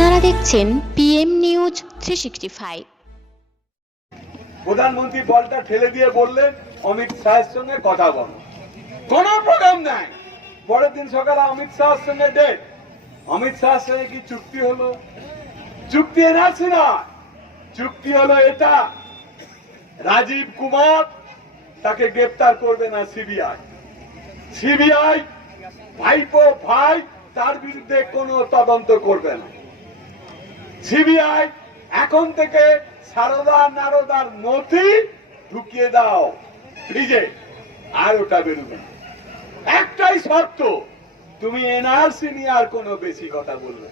আপনারা দেখছেন PM news three sixty five প্রধানমন্ত্রী বলটা ঠেলে দিয়ে বললেন, অমিত শাহের সঙ্গে কথা বল। কোন প্রোগ্রাম নাই। পরের দিন সকালে অমিত শাহের সঙ্গে ডেট অমিত শাহের সঙ্গে কি চুক্তি হলো? চুক্তি এনআরসি না চুক্তি হলো এটা। রাজীব কুমার তাকে গ্রেপ্তার করবে না সিবিআই সিবিআই ভাইপো ভাই তার বিরুদ্ধে কোনো তদন্ত করবে না। সিবিআই, এখন থেকে সারদা নারদার নথি ঢুকিয়ে দাও। ফ্রিজে। আর ওটা বেরোবে একটাই শর্ত, তুমি এনআরসি নিয়ে আর কোনো বেশি কথা বলবে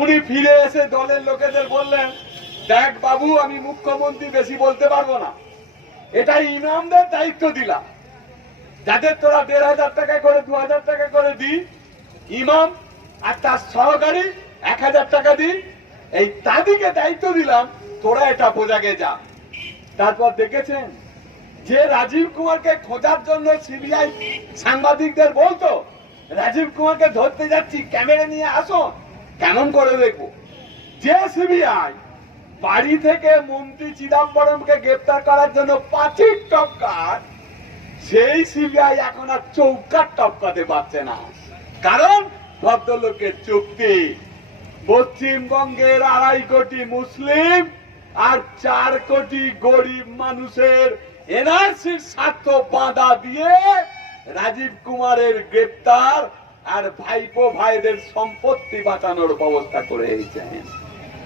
উনি ফিরে এসে দলের লোকেদের বললেন, দেখ বাবু, আমি মুখ্যমন্ত্রী বেশি বলতে পারব না। এটা ইমামদের দায়িত্ব দিলাম। যাদের তোরা দেড় হাজার টাকা করে, দু হাজার টাকা করে দি ইমাম আর তার সহকারী এক হাজার টাকা দি এই তাদিকে দায়িত্ব দিলাম, তোরা এটা বোঝাকে যা। তারপর দেখেছেন, যে রাজীব কুমারকে খোঁজার জন্য সিবিআই সাংবাদিকদের বলতো, রাজীব কুমারকে ধরতে যাচ্ছি, ক্যামেরা নিয়ে আসো, কেমন করে দেখব? যে সিবিআই বাড়ি থেকে মন্ত্রী চিদাম্বরমকে গ্রেপ্তার করার জন্য পাঁচির টপকার সেই সিবিআই এখন আর চৌকার টপকাতে পারছে না। কারণ ভদ্রলোকের চুক্তি। পশ্চিমবঙ্গের আড়াই কোটি মুসলিম আর চার কোটি গরিব মানুষের এনআরসির স্বার্থ বাঁধা দিয়ে রাজীব কুমারের গ্রেপ্তার আর ভাইপো ভাইদের সম্পত্তি বাঁচানোর ব্যবস্থা করে এসেছেন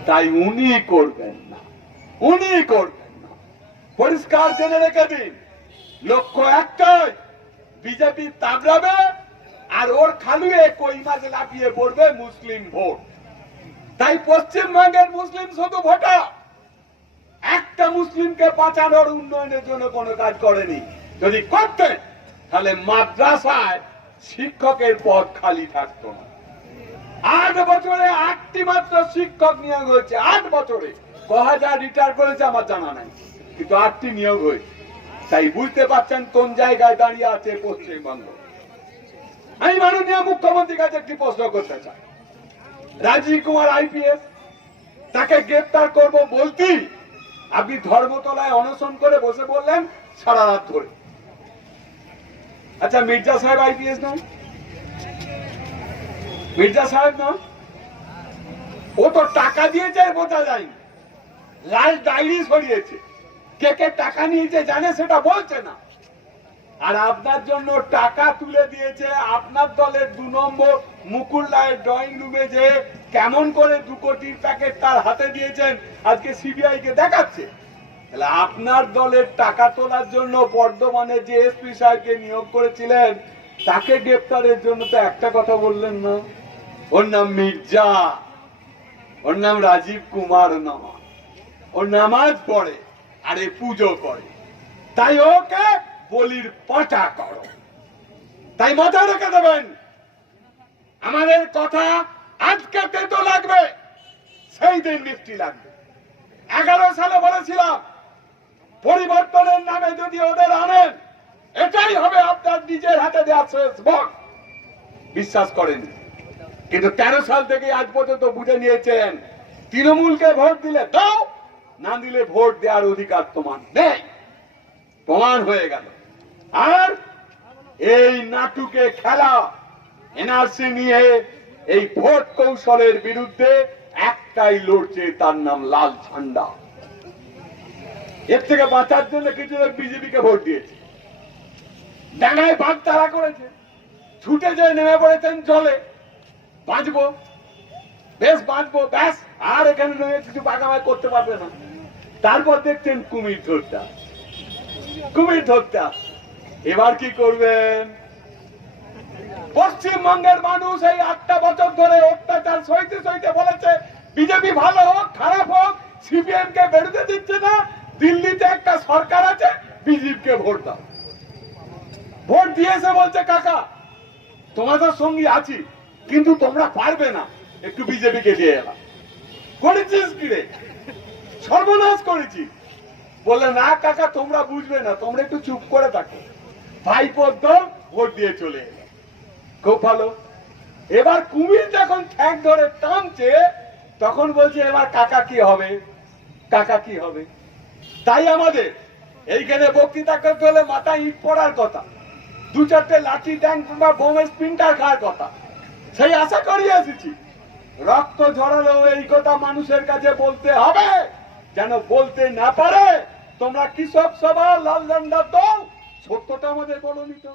তাই উনি করবেন না। উনি করবেন না। পরিষ্কার জেনে রেখে দিন। লক্ষ্য একটাই, বিজেপি তাবড়াবে আর ওর খালুয়ে কই মাছ লাফিয়ে পড়বে মুসলিম ভোট। তাই পশ্চিমবঙ্গের মুসলিম শুধু ভোটার একটা মুসলিমকে বাঁচানোর উন্নয়নের জন্য কোনো কাজ করেনি। যদি করতেন, তাহলে মাদ্রাসায় শিক্ষকের পদ খালি থাকতো না। আট বছরে আটটি মাত্র শিক্ষক নিয়োগ হয়েছে, আট বছরে। ক হাজার রিটায়ার করেছে আমার জানা নাই, কিন্তু আটটি নিয়োগ হয়েছে। তাই বুঝতে পারছেন কোন জায়গায় দাঁড়িয়ে আছে পশ্চিমবঙ্গ। আমি মাননীয় মুখ্যমন্ত্রীর কাছে একটি প্রশ্ন করতে চাই। রাজীব কুমার আইপিএস, তাকে গ্রেপ্তার করব বলতেই আপনি ধর্মতলায় অনশন করে বসে বললেন সারা রাত ধরে। আচ্ছা মির্জা সাহেব আইপিএস নয়? মির্জা সাহেব না ও তো টাকা দিয়েছে, বোঝা যায়নি। লাল ডায়েরি সরিয়েছে কে কে টাকা নিয়েছে জানে, সেটা বলছে না। আর আপনার জন্য টাকা তুলে দিয়েছে আপনার দলের দু নম্বর মুকুল রায়ের ড্রয়িং রুমে যে কেমন করে দু কোটির প্যাকেট তার হাতে দিয়েছেন, আজকে সিবিআই কে দেখাচ্ছে। তাহলে আপনার দলের টাকা তোলার জন্য বর্ধমানে যে এসপি সাহেবকে নিয়োগ করেছিলেন, তাকে গ্রেপ্তারের জন্য তো একটা কথা বললেন না। ওর নাম মির্জা, ওর নাম রাজীব কুমার নামা। ও নামাজ পড়ে আরে পুজো করে। তাই ওকে বলির পাটা করো। তাই মাথায় রেখে দেবেন। আমাদের কথা আজকে তেতো লাগবে, সেই দিন মিষ্টি লাগবে। এগারো সালে বলেছিলাম, পরিবর্তনের নামে যদি ওদের আনেন, এটাই হবে আপনার নিজের হাতে দেওয়া শেষ ভোট বিশ্বাস করেনি, কিন্তু তেরো সাল থেকে আজ পর্যন্ত বুঝে নিয়েছেন, তৃণমূলকে ভোট দিলে দাও, না দিলে ভোট দেওয়ার অধিকার তোমার নেই। প্রমাণ হয়ে গেল। আর এই নাটুকে খেলা এনআরসি নিয়ে এই ভোট কৌশলের বিরুদ্ধে একটাই লড়ছে তার নাম লাল ঝান্ডা। এর থেকে বাঁচার জন্য কিছু লোক বিজেপিকে ভোট দিয়েছে। ডাঙায় বাঘ তারা করেছে। ছুটে যে নেমে পড়েছেন জলে। বাঁচবো। বেশ, বাঁচবো, ব্যাস। আর এখানে নয় কিছু বাগামায় করতে পারবে না। তারপর দেখছেন কুমির আসছে। কুমির ধরতে এবার কি করবেন? পশ্চিমবঙ্গের মানুষ এই আটটা বছর ধরে অত্যাচার, সইতে সইতে বলেছে, বিজেপি ভালো হোক, খারাপ হোক, সিপিএম কে বেরোতে দিচ্ছে না, দিল্লিতে একটা সরকার আছে, বিজেপি কে ভোট দাও। ভোট দিয়েছে বলছে কাকা, তোমাদের সঙ্গে আছি, কিন্তু তোমরা পারবে না। একটু বিজেপিকে দিয়ে এলাম। করেছিস কি রে? সর্বনাশ করেছি বললে না, কাকা, তোমরা বুঝবে না, তোমরা একটু চুপ করে থাকো। ভাই দল ভোট দিয়ে চলে এলো। খুব ভালো। এবার কুমির যখন ঠ্যাং ধরে টানছে, তখন বলছে, এবার কাকা কি হবে? কাকা কি হবে? তাই আমাদের এইখানে বক্তৃতা করতে হলে মাথায় ইট পড়ার কথা। দু চারটে লাঠি ট্যাঙ্ক কিংবা বোমের স্পিনটার খাওয়ার কথা। সেই আশা করিয়ে এসেছি। রক্ত ঝরালেও এই কথা মানুষের কাছে বলতে হবে, যেন বলতে না পারে। তোমরা কৃষক সভা লাল ঝান্ডার দল সত্যটা আমাদের বলো নিত